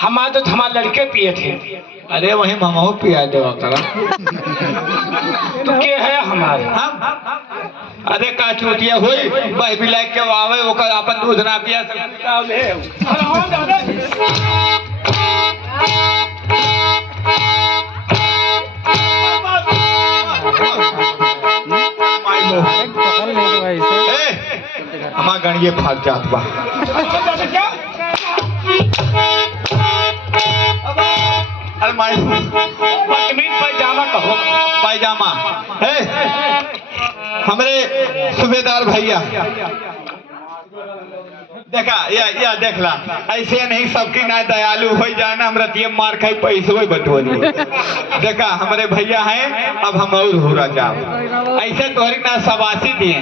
हमारे तो हमारे लड़के पिए थे। अरे वही ममहू पिया देवा करा। तो के है हमारे हम अरे का चोटिया हुई भाई भी लाइक के आवे ओकर अपन दूध ना पिया सकता ले। हमार गणिये फाट जात बा। अरे माई पैजामा कहो पायजामा है हमरे सूबेदार भैया देखा या देखला ऐसे नहीं सबकी ना दयालु हो जाना हम रतिये मार खाई पैसे बटोरी। देखा हमारे भैया हैं अब हम और हो रहा जाओ ऐसे तोहरी ना सबासी दिए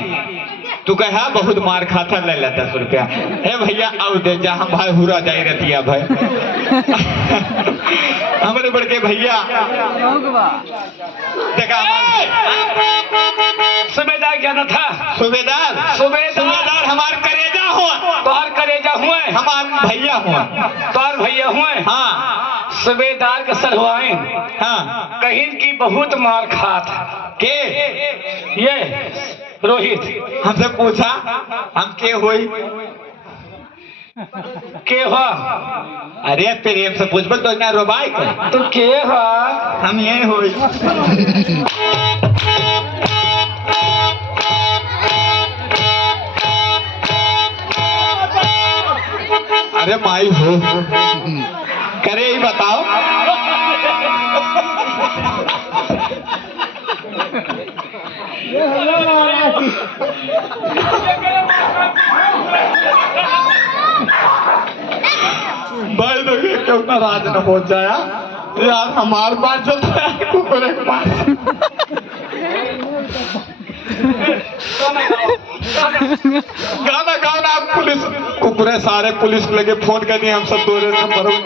तू कहा बहुत मार खाता ले ला 10 रुपया। हे भैया आओ दे जा हम भाई हुरा जाए रतिया भाई। हमारे बड़के भैया देखा सूबेदार क्या न था? सूबेदार हमारे करेजा हुआ तोहर करेजा हुए हमारे भैया हुआ तोहर भैया हुए। हाँ सूबेदार के सरवाइन हाँ कहीं की बहुत मार खात के ये रोहित हमसे पूछा हम के होई के हो? अरे प्रेम से पूछबो तो ना रोबाई के तो के हो? हम ये होई। अरे माई हो करे ही बताओ। भाई तो क्यों नाराज न हो जाया यार हमार बात जो था कुकुरे के पास। गाना गाना आप पुलिस कुकुरे सारे पुलिस लगे फोन करनी हम सब 2 नंबर में